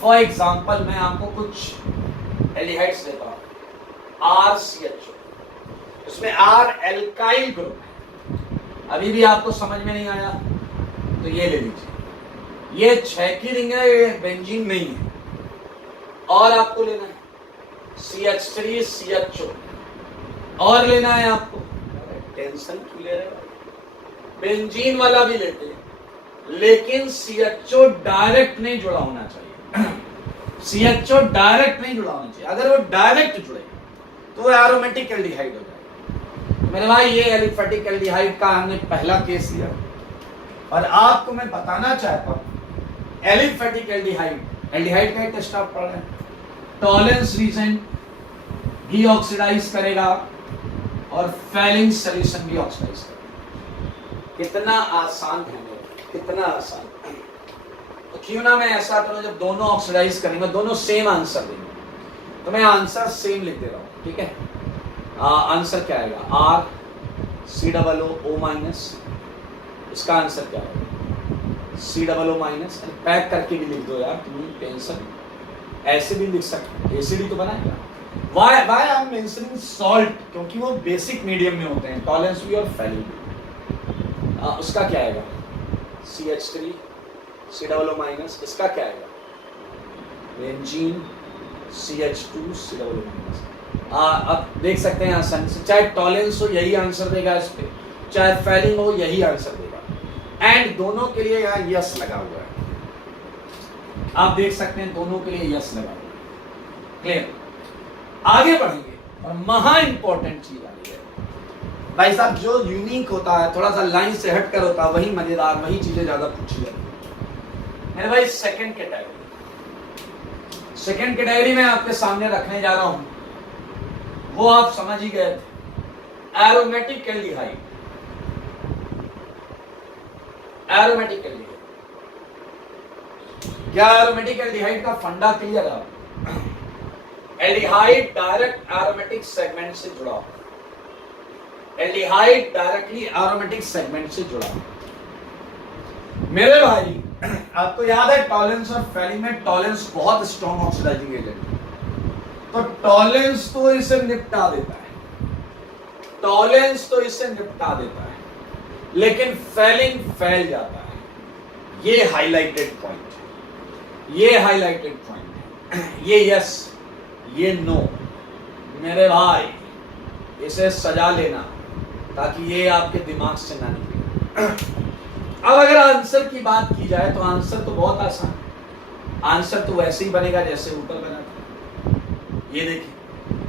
For example मैं आपको कुछ एल्डिहाइड्स देता हूं, RCHO, उसमें R एल्काइल ग्रुप है। अभी भी आपको समझ में नहीं आया तो ये ले लीजिए, ये 6 की रिंग है, ये बेंजीन नहीं है। और आपको लेना है CH3 CHO, और लेना है आपको, टेंशन क्यों ले रहे हो, बेंजीन वाला भी लेते हैं, लेकिन CHO डायरेक्ट नहीं जुड़ा होना चाहिए। CHO डायरेक्ट नहीं जुड़ा होना चाहिए, अगर वो डायरेक्ट जुड़े तो वो एरोमेटिक एल्डिहाइड हो जाएगा। मेरे भाई ये एलिफैटिक एल्डिहाइड का हमने पहला केस लिया, और आपको मैं बताना चाहता हूं एलिफैटिक एल्डिहाइड का टेस्ट आप पढ़ रहे हैं, टॉलरेंस रीजन भी ऑक्सीडाइज करेगा और फेलिंग सॉल्यूशन भी ऑक्सीडाइज करेगा। कितना आसान है, कितना आसान। तो क्यों ना मैं ऐसा करूं, जब दोनों ऑक्सीडाइज करेंगे दोनों सेम आंसर देंगे, तो मैं आंसर सेम लिख दे रहा हूं, ठीक है। आंसर क्या आएगा, RCOO-, इसका आंसर क्या है COO-, पैक करके भी लिख दो यार, तुम टेंशन, ऐसे भी लिख सकते, एसिड तो बनाएगा। Why I am mentioning salt, क्योंकि वो बेसिक मीडियम में होते हैं, टॉलरेंस भी और फेलिंग भी। उसका क्या आएगा CH3 COO-, इसका क्या आएगा बेंजीन CH2 COO-। अब देख सकते हैं आसानी से, चाहे टॉलरेंस हो यही आंसर देगा इस पे, चाहे फेलिंग हो यही आंसर देगा, एंड दोनों के लिए यहाँ यस लगा हुआ है, आप देख सकते हैं दोनों के लिए यस लगा हुआ है। क्लियर, आगे बढ़ेंगे और महा इंपॉर्टेंट चीज आ रही है भाई साहब, जो यूनिक होता है, थोड़ा सा लाइन से हटकर होता है, वही मजेदार, वही चीजें ज्यादा पूछी जाती है। मेरे भाई सेकंड कैटेगरी में आपके सामने रखने जा रहा हूं, वो आप समझ ही गए थे, एरोमेटिक एल्डिहाइड। एरोमेटिक एल्डिहाइड क्या, एरोमेटिक एल्डिहाइड का फंडा क्लियर है। एल्डिहाइड डायरेक्ट एरोमेटिक सेगमेंट से जुड़ा हो, एल्डिहाइड डायरेक्टली एरोमेटिक सेगमेंट से जुड़ा हो। मेरे भाई आपको याद है टॉलरेंस और फेलिंग में टॉलरेंस बहुत स्ट्रॉन्ग ऑक्सीडाइजिंग एजेंट है, तो टॉलरेंस तो इसे निपटा देता है, टॉलरेंस तो इसे निपटा देता है, लेकिन फेलिंग फैल जाता है। ये हाईलाइटेड पॉइंट, ये हाईलाइटेड पॉइंट है, ये यस ये नो। मेरे भाई इसे सजा लेना ताकि ये आपके दिमाग से ना निकले। अब अगर आंसर की बात की जाए तो आंसर तो बहुत आसान, आंसर तो वैसे ही बनेगा जैसे ऊपर बना था, ये देखिए।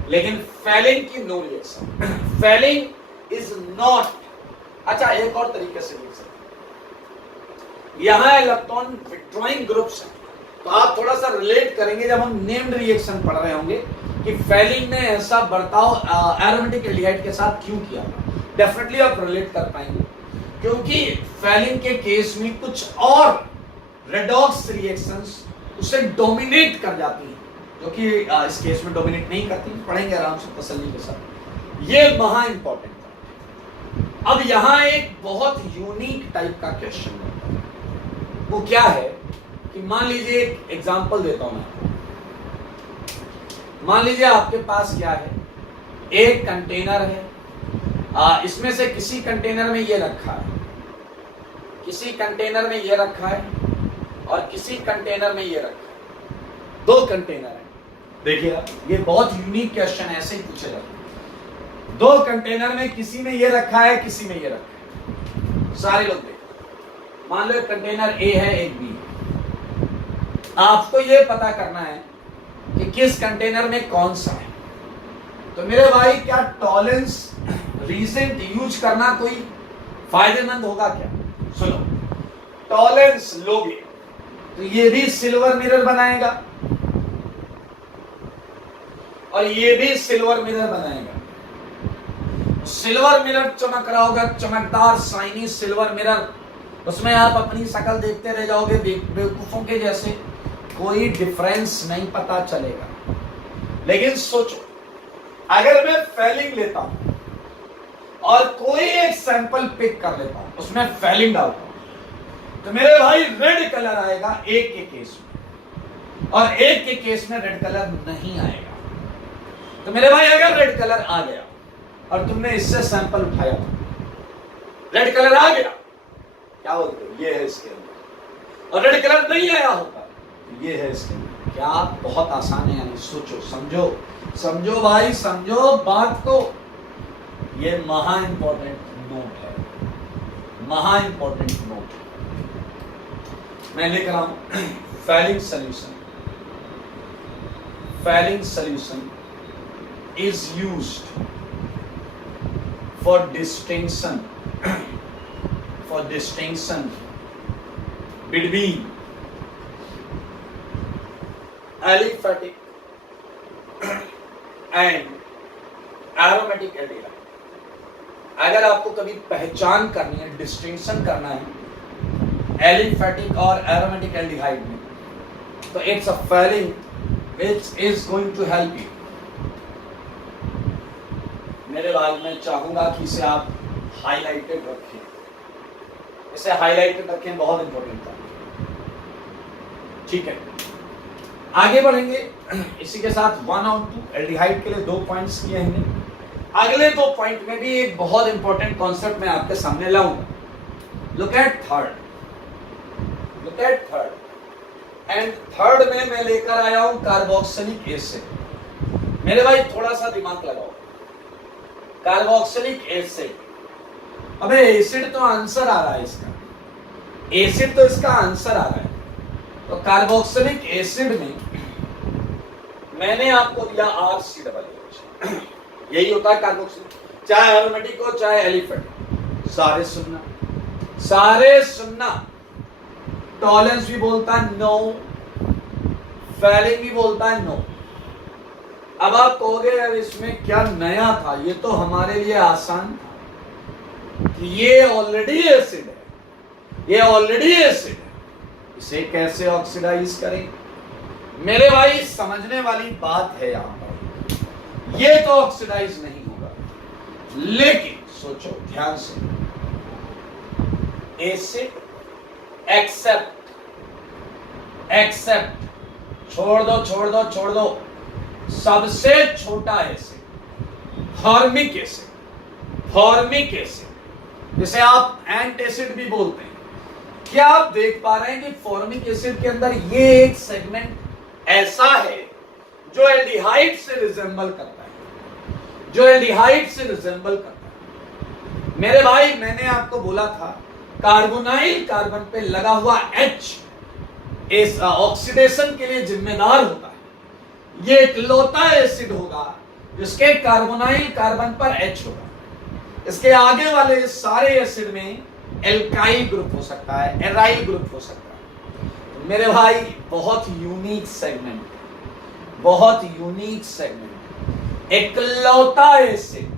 लेकिन फेलिंग की no reaction, Fehling is not अच्छा, एक और तरीके से लिख सकते हैं, यहां इलेक्ट्रॉन विथड्रॉइंग ग्रुप्स है, तो आप थोड़ा सा रिलेट करेंगे जब हम नेम्ड रिएक्शन पढ़ रहे होंगे कि फेलिन ने ऐसा बर्ताव एरोमेटिक एल्डिहाइड के साथ क्यों किया। डेफिनेटली आप रिलेट कर पाएंगे, क्योंकि फेलिन के केस में कुछ और रेडॉक्स रिएक्शंस उसे डोमिनेट कर जाती हैं, जो कि इस केस में डोमिनेट नहीं करती। पढ़ेंगे आराम से तसल्ली के साथ, ये महा इंपॉर्टेंट है। अब यहां एक बहुत यूनिक टाइप का क्वेश्चन होता है, वो क्या है कि मान लीजिए एक एग्जांपल देता हूं मैं। मान लीजिए आपके पास क्या है, एक कंटेनर है, इसमें से किसी कंटेनर में ये रखा है, किसी कंटेनर में ये रखा है और किसी कंटेनर में ये रखा है, दो कंटेनर है। देखिए ये बहुत यूनिक क्वेश्चन है, ऐसे ही पूछे जाते हैं। दो कंटेनर में किसी में ये रखा है, किसी में ये रखा है, सारे लोग देखो। मान लो कंटेनर ए है, एक बी। आपको ये पता करना है कि किस कंटेनर में कौन सा है। तो मेरे भाई क्या टॉलरेंस रीसेंट यूज करना कोई फायदेमंद होगा क्या? सुनो, टॉलरेंस लोगे तो ये भी सिल्वर मिरर बनाएगा और ये भी सिल्वर मिरर बनाएगा। सिल्वर मिरर चमक रहा होगा, चमकदार शाइनी सिल्वर मिरर, उसमें आप अपनी शक्ल देखते रह जाओगे बेवकूफों के जैसे, कोई डिफरेंस नहीं पता चलेगा। लेकिन सोचो, अगर मैं फेलिन लेता हूं और कोई एक सैंपल पिक कर लेता हूं, उसमें फेलिन डालता हूं, तो मेरे भाई रेड कलर आएगा एक के केस में, और एक के केस में रेड कलर नहीं आएगा। तो मेरे भाई अगर रेड कलर आ गया और तुमने इससे सैंपल उठाया, रेड कलर आ गया, क्या बोलते हो, ये है इसके अंदर, और रेड कलर नहीं आया होगा, ये है इसके अंदर। क्या बहुत आसान है, यानी सोचो, समझो समझो भाई, समझो बात को। ये महा इंपॉर्टेंट नोट है, महा इंपॉर्टेंट नोट। मैं लिख रहा हूं, Phelan solution, Phelan solution is used for distinction between aliphatic and aromatic aldehyde। अगर आपको कभी पहचान करनी है, डिस्टिंक्शन करना है एलिफेटिक और एरोमेटिक एल्डिहाइड में, तो it's a Phelan which is going to help you। मेरे भाई मैं चाहूंगा कि इसे आप हाईलाइटेड रखें, इसे हाईलाइटेड रखें, बहुत इंपॉर्टेंट था। ठीक है, आगे बढ़ेंगे। इसी के साथ 1 और 2 एल्डिहाइड के लिए 2 पॉइंट्स किए हैं। अगले 2 पॉइंट में भी एक बहुत इंपॉर्टेंट कॉन्सेप्ट मैं आपके सामने लाऊंगा। Look at third, look at third. And third में मैं लेकर आया हूं कार्बोक्सिलिक एसिड। मेरे भाई थोड़ा सा दिमाग लगाओ, कार्बोक्सिलिक एसिड। अबे एसिड तो आंसर आ रहा है इसका, एसिड तो इसका आंसर आ रहा है। तो कार्बोक्सिलिक एसिड में मैंने आपको दिया RCOOH, यही होता है कार्बोक्सिलिक, चाहे एरोमेटिक हो चाहे एलिफेटिक। सारे सुनना, सारे सुनना। टॉलरेंस भी बोलता है नो, फेलिन भी बोलता है नो। अब आप कहोगे यार इसमें क्या नया था, ये तो हमारे लिए आसान था कि ये ऑलरेडी एसिड है, ये ऑलरेडी एसिड है, इसे कैसे ऑक्सीडाइज करें। मेरे भाई समझने वाली बात है यहां पर, ये तो ऑक्सीडाइज नहीं होगा, लेकिन सोचो ध्यान से, एसिड एक्सेप्ट छोड़ दो छोड़ दो छोड़ दो, सबसे छोटा acid formic acid, formic acid जिसे आप एंटासिड भी बोलते हैं। क्या आप देख पा रहे हैं कि फॉर्मिक एसिड के अंदर ये एक सेगमेंट ऐसा है जो एल्डिहाइड से रिजेंबल करता है, जो एल्डिहाइड से रिजेंबल करता है। मेरे भाई मैंने आपको बोला था कार्बोनाइल कार्बन पे लगा हुआ H इस ऑक्सीडेशन के लिए जिम्मेदार होता है। ये इकलौता एसिड होगा जिसके कार्बोनाइल कार्बन पर H होगा। इसके आगे वाले सारे एसिड में एल्काइल ग्रुप हो सकता है, एराइल ग्रुप हो सकता है। तो मेरे भाई बहुत यूनिक सेगमेंट, बहुत यूनिक सेगमेंट, इकलौता एसिड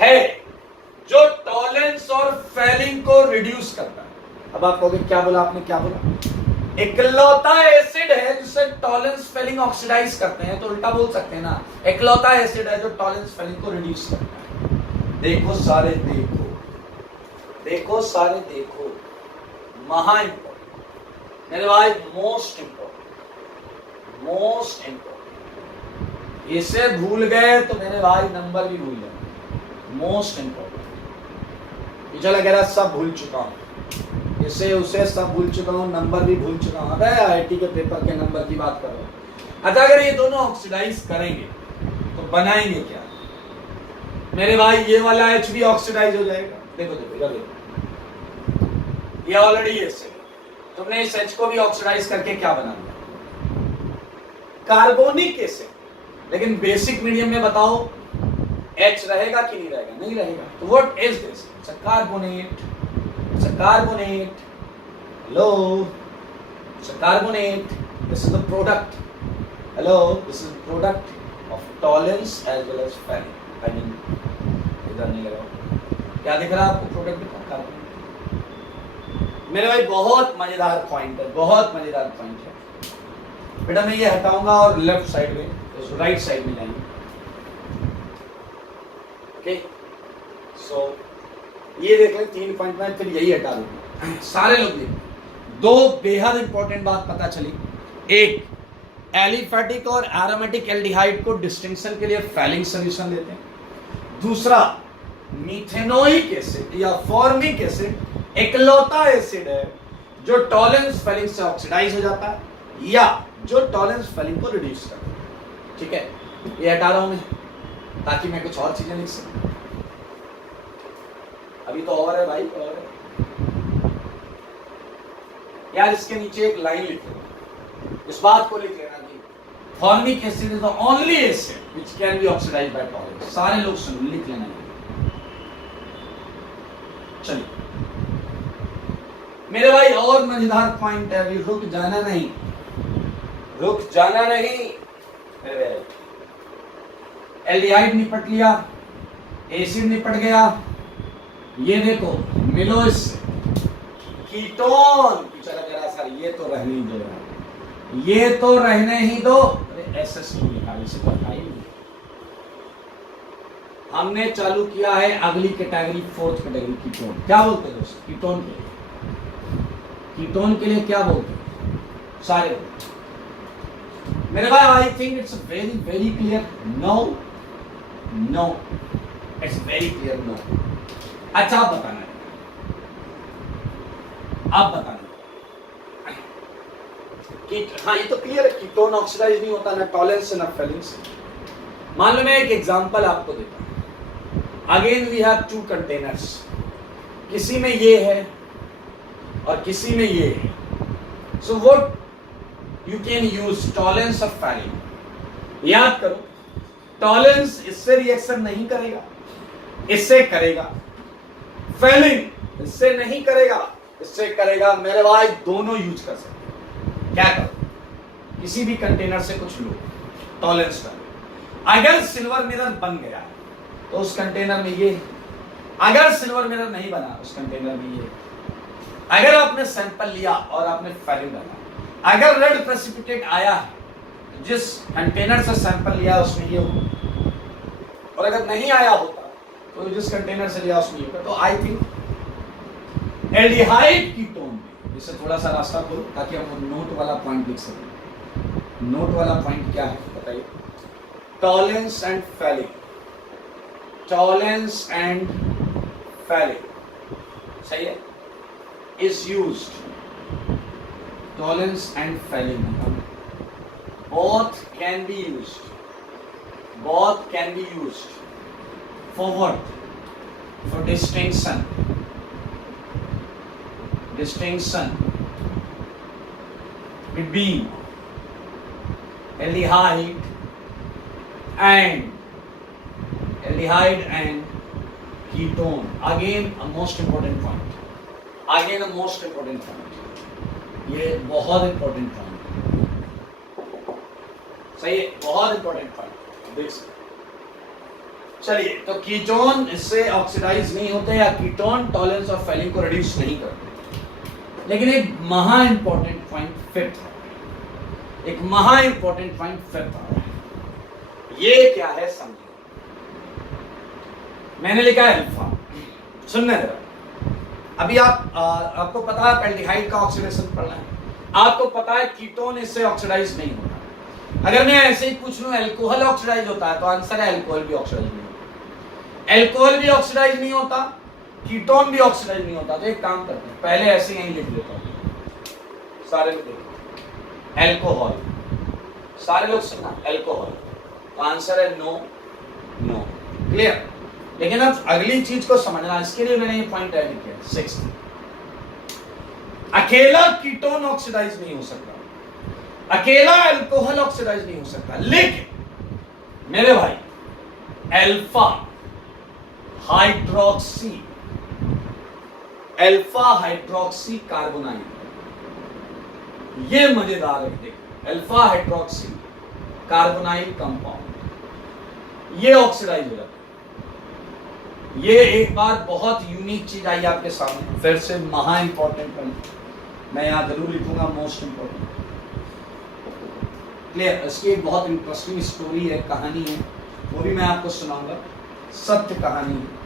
है जो टॉलेंस और फेलिंग को रिड्यूस करता है। अब आप कहोगे क्या बोला आपने, क्या बोला? इकलौता एसिड है जिसे टॉलेंस फेलिंग ऑक्सीडाइज करते हैं, तो उल्टा बोल सकते हैं ना, इकलौता एसिड है जो टॉलेंस फेलिंग को रिड्यूस करता है। देखो सारे, देखो देखो सारे, देखो महा इंपॉर्टेंट मेरे भाई, मोस्ट इंपॉर्टेंट, मोस्ट इंपॉर्टेंट। इसे भूल गए तो मेरे भाई नंबर भी भूल गए। मोस्ट इंपॉर्टेंट, मुझे लग रहा सब भूल चुका हूं, इसे उसे सब भूल चुका हूं, नंबर भी भूल चुका हूं। अबे आईआईटी के पेपर के नंबर की बात कर रहा हूं। अच्छा, अगर ये दोनों ऑक्सीडाइज करेंगे तो बनाएंगे क्या मेरे भाई? ये वाला H भी ऑक्सीडाइज हो जाएगा। देखो देखो इधर देखो, ये ऑलरेडी एसिड, तुमने इस H को भी ऑक्सीडाइज करके क्या बना लिया? Carbonic acid. लेकिन बेसिक मीडियम में बताओ H रहेगा कि नहीं रहेगा? नहीं रहेगा। तो what is this? It's a carbonate, it's a carbonate. Hello, it's a carbonate. This is the product, hello, this is product of Tollens as well as Fehling. I mean इधर नहीं लगा, क्या दिख रहा है आपको? प्रोडक्ट दिख रहा है मेरे भाई। बहुत मजेदार पॉइंट है, बहुत मजेदार पॉइंट है बेटा। मैं ये हटाऊंगा और लेफ्ट साइड में, राइट साइड में जाएंगे। ओके, सो ये देख लें 3 पॉइंट में, फिर यही हटा दूंगा। सारे लोग देख, 2 बेहद इंपॉर्टेंट बात पता चली। एक, एलिफेटिक और एरोमेटिक एल्डिहाइड को डिस्टिंक्शन के लिए फेलिंग सॉल्यूशन लेते हैं। दूसरा, मीथेनोइक एसिड या फॉर्मिक एसिड इकलौता एसिड है जो टॉलेंस फेलिंग से ऑक्सीडाइज हो जाता है या जो टॉलेंस फेलिंग को रिड्यूस करता है। ठीक है, ये हटा रहा हूं मैं ताकि मैं कुछ और चीजें लिख सकूं। अभी तो और है भाई, और है यार। इसके नीचे एक लाइन लिख लो, इस बात को लिख लेना कि formic acid is the only acid which can be oxidised by Tollens. सारे लोग सुन, लिख लेना। चलिए मेरे भाई, और मजेदार पॉइंट है, अभी रुक जाना नहीं, रुक जाना नहीं। एल्डिहाइड निपट लिया, एसिड निपट गया। ये देखो मिलो इस कीटोन, चला जरा सर ये तो रहने ही दो, ये तो रहने ही दो। SSQ लिखा, इसे तो हटाई। हमने चालू किया है अगली कैटेगरी, 4th कैटेगरी, कीटोन। क्या बोलते हैं दोस्त कीटोन के लिए? कीटोन के लिए क्या बोलते हैं सारे मेरे भाई? I think it's very very clear. No no, it's very clear. No. अच्छा, आप बताना, आप बताना कि हाँ ये तो क्लियर है, कीटोन ऑक्सीडाइज नहीं होता ना टॉलेंस से ना फेलिंग से। मान लो मैं एक एग्जांपल आपको देता हूं। अगेन वी हैव 2 कंटेनर्स, किसी में ये है और किसी में ये है। So what you can use Tollens of Fehling. याद करो, टॉलेंस इससे रिएक्शन नहीं करेगा, इससे करेगा। फेलिंग इससे नहीं करेगा, इससे करेगा। मेरे भाई दोनों यूज कर सकते। क्या करो, किसी भी कंटेनर से कुछ लो, टॉलेंस का। अगर सिल्वर मिरर बन गया तो उस कंटेनर में ये, अगर सिल्वर मिरर नहीं बना उस कंटेनर में ये। अगर आपने सैंपल लिया और आपने फेलिंग डाला, अगर रेड प्रेसिपिटेट आया है जिस कंटेनर से सैंपल लिया उसमें ये हो, और अगर नहीं आया होता तो जिस कंटेनर से लिया उसमें ये होता। तो आई थिंक एल्डिहाइड कीटोन में, इससे थोड़ा सा रास्ता खोलो ताकि हम नोट वाला पॉइंट लिख सकें। नोट वाला पॉइंट क्या है बताइए? Tollens and Fehling, Tollens and Fehling, सही है, is used, tolerance and failing, both can be used, both can be used for what? For distinction, distinction between aldehyde and ketone, again a most important point, again a most important point, ये बहुत important point, सही है, बहुत important point, देख सकते। चलिए, तो ketone इससे ऑक्सीडाइज नहीं होते या कीटोन टॉलरेंस ऑफ फेलिंग को रिड्यूस नहीं करते। लेकिन एक महा इंपॉर्टेंट पॉइंट फिफ्थ है, एक महा इंपॉर्टेंट पॉइंट फिफ्थ आ रहा है। ये क्या है समझिए। मैंने लिखा है अल्फा, सुनने जरा। अभी आपको पता है एल्डिहाइड का ऑक्सीडेशन पढ़ना है, आपको पता है कीटोन इससे ऑक्सीडाइज नहीं होता। अगर मैं ऐसे ही पूछ लूं अल्कोहल ऑक्सीडाइज होता है, तो आंसर है अल्कोहल भी ऑक्सीडाइज नहीं होता। अल्कोहल भी ऑक्सीडाइज नहीं होता, कीटोन भी ऑक्सीडाइज नहीं होता। तो एक काम करते हैं, पहले ऐसे ही लिख देता हूं, सारे लोग देखो, अल्कोहल, सारे लोग सुनना, अल्कोहल, तो आंसर है नो, नो, क्लियर। लेकिन अब अगली चीज को समझना, इसके लिए मैंने ये पॉइंट ऐड किया, 6, अकेला कीटोन ऑक्सीडाइज नहीं हो सकता, अकेला अल्कोहल ऑक्सीडाइज नहीं हो सकता, लेकिन मेरे भाई alpha hydroxy, alpha hydroxy carbonyl, ये मजेदार है, देखो अल्फा हाइड्रोक्सी कार्बोनाइल कंपाउंड, ये ऑक्सीडाइज हो जाता है। ये एक बार बहुत यूनिक चीज आई आपके सामने, फिर से महा इंपॉर्टेंट पॉइंट, मैं यहां जरूर लिखूंगा मोस्ट इंपॉर्टेंट, क्लियर। इसकी एक बहुत इंटरेस्टिंग स्टोरी है, कहानी है, वो भी मैं आपको सुनाऊंगा, सत्य कहानी है।